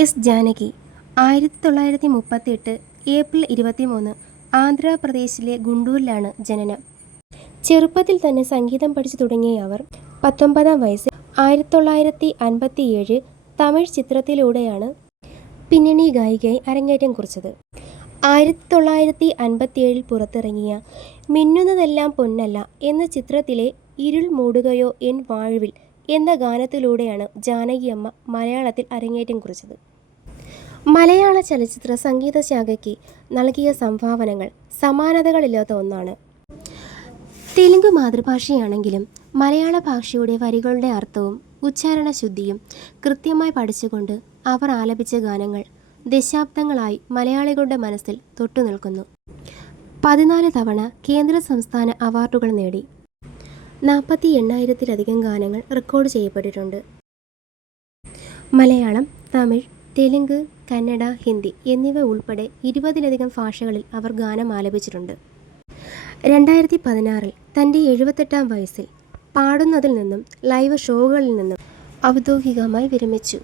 S Janaki 1938 April 23 ആന്ധ്രാപ്രദേശിലെ ഗുണ്ടൂരിലാണ് ജനനം. ചെറുപ്പത്തിൽ തന്നെ സംഗീതം പഠിച്ചു തുടങ്ങിയ അവർ 19-ാം വയസ്സിൽ 1957 തമിഴ് ചിത്രത്തിലൂടെയാണ് പിന്നണി ഗായികയായി അരങ്ങേറ്റം കുറിച്ചത്. 1957 പുറത്തിറങ്ങിയ മിന്നുന്നതെല്ലാം പൊന്നല്ല എന്ന ചിത്രത്തിലെ ഇരുൾ മൂടുകയോ എൻ വാഴ്വിൽ എന്ന ഗാനത്തിലൂടെയാണ് ജാനകിയമ്മ മലയാളത്തിൽ അരങ്ങേറ്റം കുറിച്ചത്. മലയാള ചലച്ചിത്ര സംഗീത ശാഖയ്ക്ക് നൽകിയ സംഭാവനകൾ സമാനതകളില്ലാത്ത ഒന്നാണ്. തെലുങ്ക് മാതൃഭാഷയാണെങ്കിലും മലയാള ഭാഷയുടെ വരികളുടെ അർത്ഥവും ഉച്ചാരണശുദ്ധിയും കൃത്യമായി പഠിച്ചുകൊണ്ട് അവർ ആലപിച്ച ഗാനങ്ങൾ ദശാബ്ദങ്ങളായി മലയാളികളുടെ മനസ്സിൽ തൊട്ടുനിൽക്കുന്നു. 14 തവണ കേന്ദ്ര സംസ്ഥാന അവാർഡുകൾ നേടി 48,000-ത്തിലധികം ഗാനങ്ങൾ റെക്കോർഡ് ചെയ്യപ്പെട്ടിട്ടുണ്ട്. മലയാളം, തമിഴ്, തെലുങ്ക്, കന്നഡ, ഹിന്ദി എന്നിവ ഉൾപ്പെടെ 20-ലധികം ഭാഷകളിൽ അവർ ഗാനം ആലപിച്ചിട്ടുണ്ട്. 2016 തൻ്റെ 78-ാം വയസ്സിൽ പാടുന്നതിൽ നിന്നും ലൈവ് ഷോകളിൽ നിന്നും ഔദ്യോഗികമായി വിരമിച്ചു.